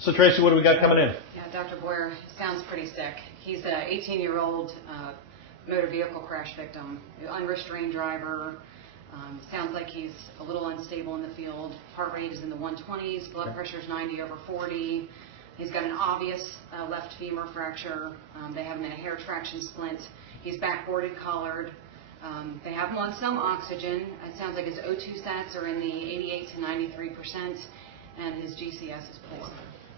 So Tracy, what do we got coming in? Yeah, Dr. Boyer sounds pretty sick. He's an 18-year-old motor vehicle crash victim, unrestrained driver. Sounds like he's a little unstable in the field. Heart rate is in the 120s. Blood pressure is 90/40. He's got an obvious left femur fracture. They have him in a hair traction splint. He's backboarded, collared. They have him on some oxygen. It sounds like his O2 sats are in the 88 to 93%, and his GCS is poor.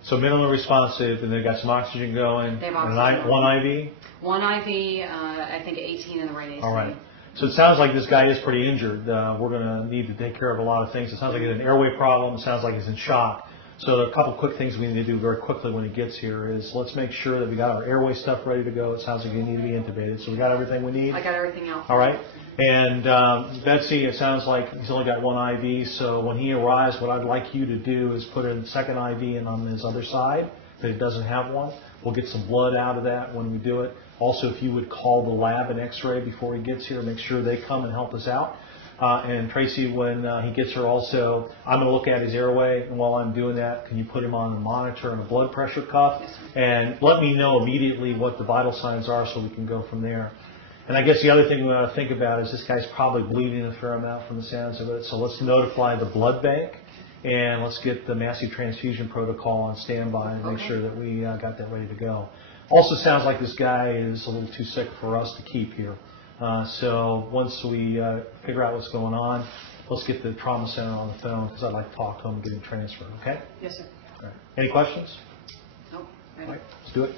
So minimally responsive, and they've got some oxygen going. They have and oxygen. One IV? One IV, I think 18 in the right AC. All right. So it sounds like this guy is pretty injured. We're going to need to take care of a lot of things. It sounds like he has an airway problem. It sounds like he's in shock. So a couple quick things we need to do very quickly when he gets here is let's make sure that we got our airway stuff ready to go. It sounds like you need to be intubated. So we got everything we need? I got everything else. All right. And Betsy, it sounds like he's only got one IV. So when he arrives, what I'd like you to do is put a second IV in on his other side that he doesn't have one. We'll get some blood out of that when we do it. Also, if you would call the lab and x-ray before he gets here, make sure they come and help us out. And Tracy, when he gets here also, I'm going to look at his airway, and while I'm doing that, can you put him on a monitor and a blood pressure cuff? Yes, and let me know immediately what the vital signs are so we can go from there. And I guess the other thing we want to think about is this guy's probably bleeding a fair amount from the sounds of it, so let's notify the blood bank, and let's get the massive transfusion protocol on standby and make sure that we got that ready to go. Also sounds like this guy is a little too sick for us to keep here. So once we figure out what's going on, let's get the trauma center on the phone because I'd like to talk to him and get him transferred, okay? Yes, sir. All right. Any questions? Nope. Ready. All right, let's do it.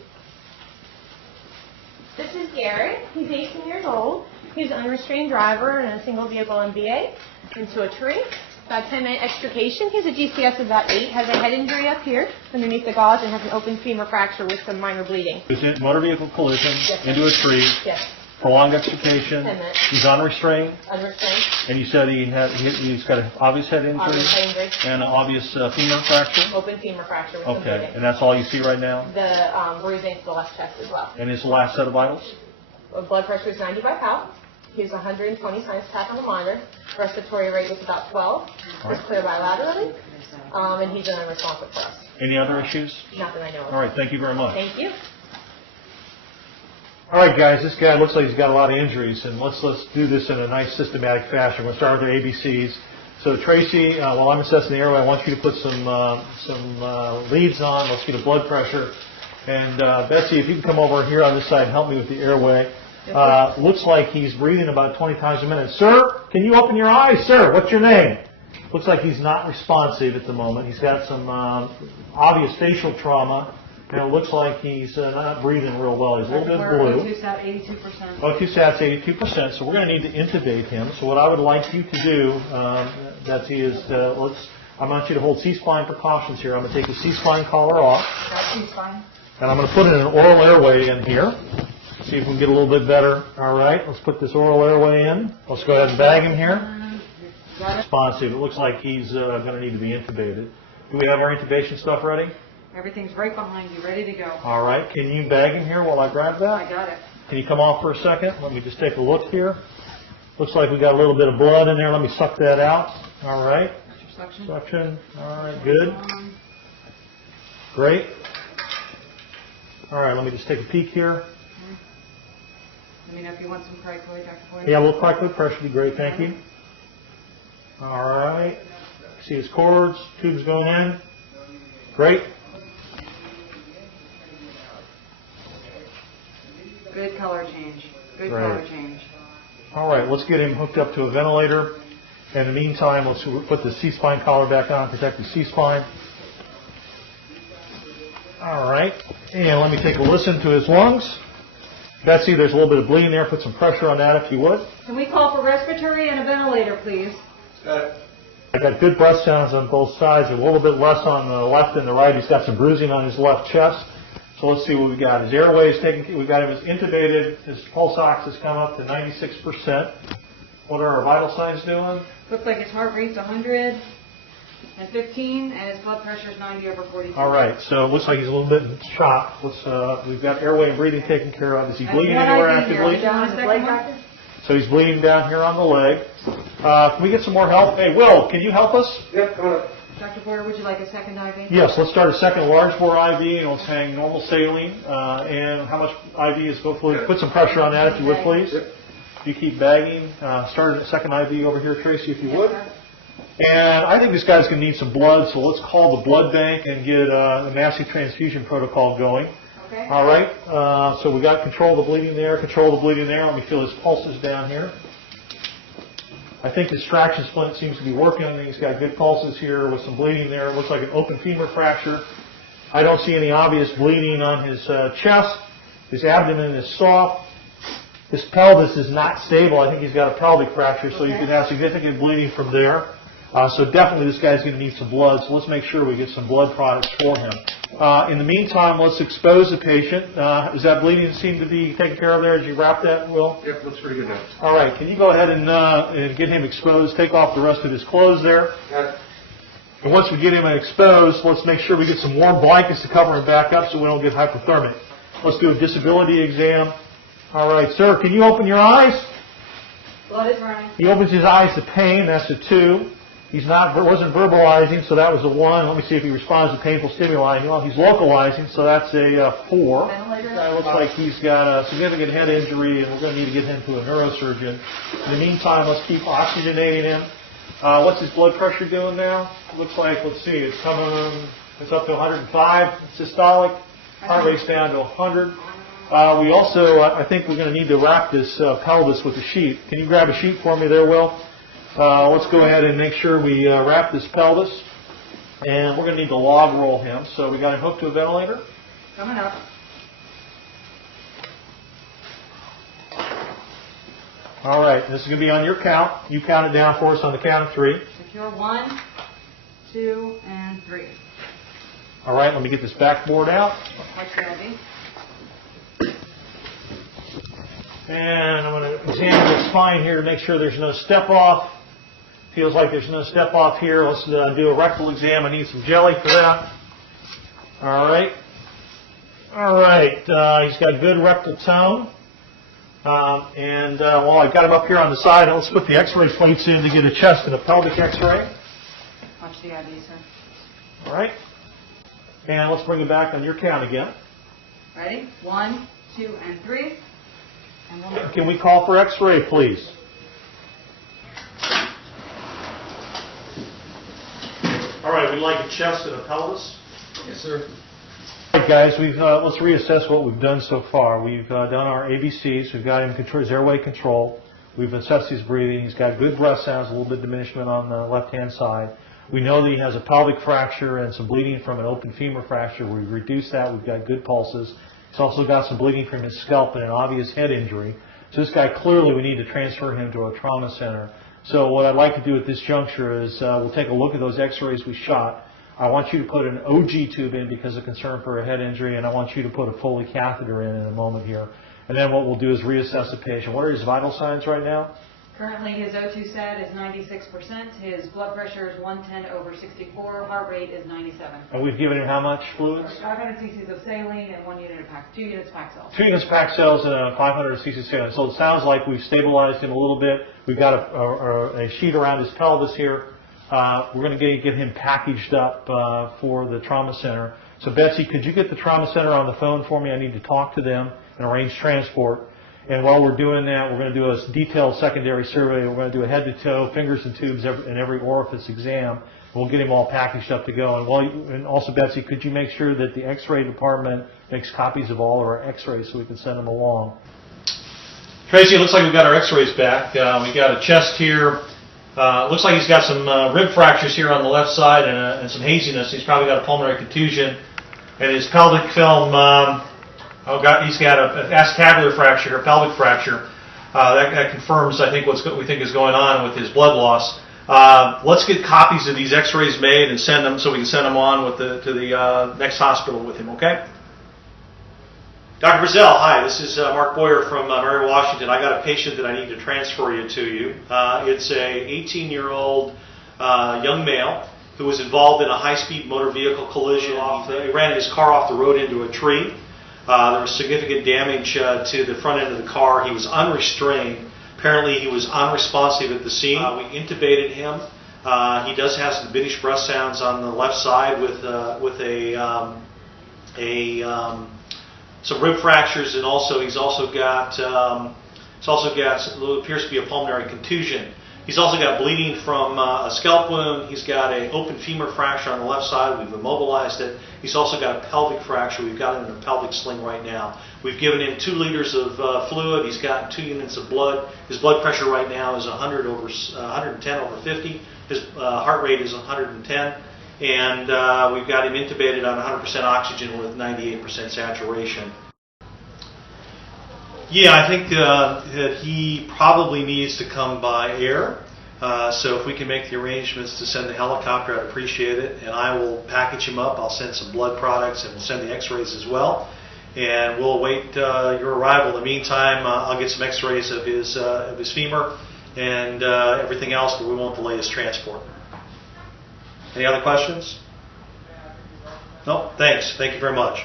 This is Garrett. He's 18 years old. He's an unrestrained driver in a single vehicle MVA into a tree. About 10-minute extrication. He has a GCS of about 8. Has a head injury up here underneath the gauze and has an open femur fracture with some minor bleeding. He's in motor vehicle collision Yes, into a tree. Yes. Prolonged extrication. 10 minutes. He's unrestrained. Unrestrained. And you said he's got an obvious head injury Obvious head injury. and an obvious femur fracture? Open femur fracture with some Okay, bleeding. and that's all you see right now? The bruising to the left chest as well. And his last set of vitals? Blood pressure is 90 by Pal. He's 120 times tap on the monitor. Respiratory rate was about 12. He's clear bilaterally. And he's an unresponsive for us. Any other issues? Not that I know of. All right, thank you very much. Thank you. All right, guys, this guy looks like he's got a lot of injuries, and let's do this in a nice systematic fashion. We'll start with the ABCs. So Tracy, while I'm assessing the airway, I want you to put some leads on. Let's get a blood pressure. And Betsy, if you can come over here on this side and help me with the airway. Looks like he's breathing about 20 times a minute. Sir, can you open your eyes? Sir, what's your name? Looks like he's not responsive at the moment. He's got some obvious facial trauma. And it looks like he's not breathing real well. He's a little bit blue. O2 sat 82%. O2 sats 82%, so we're going to need to intubate him. So what I would like you to do, Betsy, is I want you to hold C-spine precautions here. I'm going to take the C-spine collar off. Got C-spine. And I'm going to put in an oral airway in here. See if we can get a little bit better. All right, let's put this oral airway in. Let's go ahead and bag him here. Got it. Responsive. It looks like he's going to need to be intubated. Do we have our intubation stuff ready? Everything's right behind you, ready to go. All right, can you bag him here while I grab that? I got it. Can you come off for a second? Let me just take a look here. Looks like we got a little bit of blood in there. Let me suck that out. All right. Suction. Suction. All right, good. Great. All right, let me just take a peek here. Let me know if you want some cricoid, Dr. Boyer. Yeah, a little cricoid pressure would be great. Thank you. All right. See his cords, tubes going in. Great. Good color change. Good Great. color change. All right, let's get him hooked up to a ventilator. In the meantime, let's put the C-spine collar back on, protect the C-spine. All right, and let me take a listen to his lungs. Betsy, there's a little bit of bleeding there. Put some pressure on that if you would. Can we call for respiratory and a ventilator, please? I got good breath sounds on both sides, a little bit less on the left and the right. He's got some bruising on his left chest. So let's see what we got. His airway is taken. We've got him as intubated. His pulse ox has come up to 96%. What are our vital signs doing? Looks like his heart rate's 115 and his blood pressure is 90/42. All right. So it looks like he's a little bit in shock. We've got airway and breathing taken care of. Is he bleeding anywhere actively? So he's bleeding down here on the leg. Can we get some more help? Hey, Will, can you help us? Yep, come on. Dr. Boyer, would you like a second IV? Yes, let's start a second large bore IV, and let's hang normal saline. And how much IV is go fluid? Put some pressure on that, if you would, please. You keep bagging. Start a second IV over here, Tracy, if you would. And I think this guy's going to need some blood, so let's call the blood bank and get a massive transfusion protocol going. Okay. All right. So we got control of the bleeding there, control of the bleeding there. Let me feel his pulses down here. I think his traction splint seems to be working. I think he's got good pulses here with some bleeding there. It looks like an open femur fracture. I don't see any obvious bleeding on his chest. His abdomen is soft. His pelvis is not stable. I think he's got a pelvic fracture, so you could have significant bleeding from there. So definitely this guy's going to need some blood, so let's make sure we get some blood products for him. In the meantime, let's expose the patient. Does that bleeding seem to be taken care of there as you wrap that, Will? Yep, looks pretty good now. All right, can you go ahead and get him exposed, take off the rest of his clothes there. And once we get him exposed, let's make sure we get some warm blankets to cover him back up so we don't get hypothermic. Let's do a disability exam. All right, sir, can you open your eyes? Blood is running. He opens his eyes to pain, that's a 2. Wasn't verbalizing, so that was a 1. Let me see if he responds to painful stimuli. Well, he's localizing, so that's a 4. It looks like he's got a significant head injury, and we're going to need to get him to a neurosurgeon. In the meantime, let's keep oxygenating him. What's his blood pressure doing now? Looks like, let's see, it's up to 105 systolic. Heart rate's down to 100. We also, I think we're going to need to wrap this pelvis with a sheet. Can you grab a sheet for me there, Will? Let's go ahead and make sure we wrap this pelvis. And we're going to need to log roll him. So we got him hooked to a ventilator. Coming up. All right, this is going to be on your count. You count it down for us on the count of 3. Secure 1, 2, and 3. All right, let me get this backboard out. Watch the IV. And I'm going to examine the spine here to make sure there's no step off. Feels like there's no step off here. Let's do a rectal exam. I need some jelly for that. All right. All right. He's got good rectal tone. While I've got him up here on the side, let's put the x-ray plates in to get a chest and a pelvic x-ray. Watch the IV, sir. All right. And let's bring it back on your count again. Ready? 1, 2, and 3. And 1 more. Can we call for x-ray, please? All right, we'd like a chest and a pelvis. Yes, sir. All right, guys, let's reassess what we've done so far. We've done our ABCs. We've got him his airway control. We've assessed his breathing. He's got good breath sounds, a little bit of diminishment on the left-hand side. We know that he has a pelvic fracture and some bleeding from an open femur fracture. We've reduced that. We've got good pulses. He's also got some bleeding from his scalp and an obvious head injury. So this guy, clearly, we need to transfer him to a trauma center. So what I'd like to do at this juncture is we'll take a look at those x-rays we shot. I want you to put an OG tube in because of concern for a head injury, and I want you to put a Foley catheter in a moment here. And then what we'll do is reassess the patient. What are his vital signs right now? Currently, his O2 sat is 96%. His blood pressure is 110/64. Heart rate is 97. And we've given him how much fluids? 500 cc's of saline and 1 unit of Pax, 2 units Paxil. 2 units Pax cells and a 500 cc saline. So it sounds like we've stabilized him a little bit. We've got a sheet around his pelvis here. We're going to get him packaged up for the trauma center. So Betsy, could you get the trauma center on the phone for me? I need to talk to them and arrange transport. And while we're doing that, we're going to do a detailed secondary survey. We're going to do a head-to-toe, fingers and tubes in every orifice exam. We'll get him all packaged up to go. And also, Betsy, could you make sure that the x-ray department makes copies of all of our x-rays so we can send them along? Tracy, it looks like we've got our x-rays back. We've got a chest here. Looks like he's got some rib fractures here on the left side and some haziness. He's probably got a pulmonary contusion. And his pelvic film, he's got a acetabular fracture, a pelvic fracture. That confirms, I think, what we think is going on with his blood loss. Let's get copies of these x-rays made and send them so we can send them on to the next hospital with him, okay? Dr. Brazil, hi, this is Mark Boyer from Mary Washington. I got a patient that I need to transfer you to you. It's a 18-year-old young male who was involved in a high-speed motor vehicle collision. He ran his car off the road into a tree. There was significant damage to the front end of the car. He was unrestrained. Apparently he was unresponsive at the scene. We intubated him. He does have some diminished breath sounds on the left side with some rib fractures, and he's also got what appears to be a pulmonary contusion. He's also got bleeding from a scalp wound. He's got an open femur fracture on the left side. We've immobilized it. He's also got a pelvic fracture. We've got him in a pelvic sling right now. We've given him 2 liters of fluid. He's gotten 2 units of blood. His blood pressure right now is 110/50. His heart rate is 110. And we've got him intubated on 100% oxygen with 98% saturation. Yeah, I think that he probably needs to come by air. So if we can make the arrangements to send the helicopter, I'd appreciate it. And I will package him up. I'll send some blood products and we'll send the x-rays as well. And we'll await your arrival. In the meantime, I'll get some x-rays of his femur and everything else, but we won't delay his transport. Any other questions? No? Thanks. Thank you very much.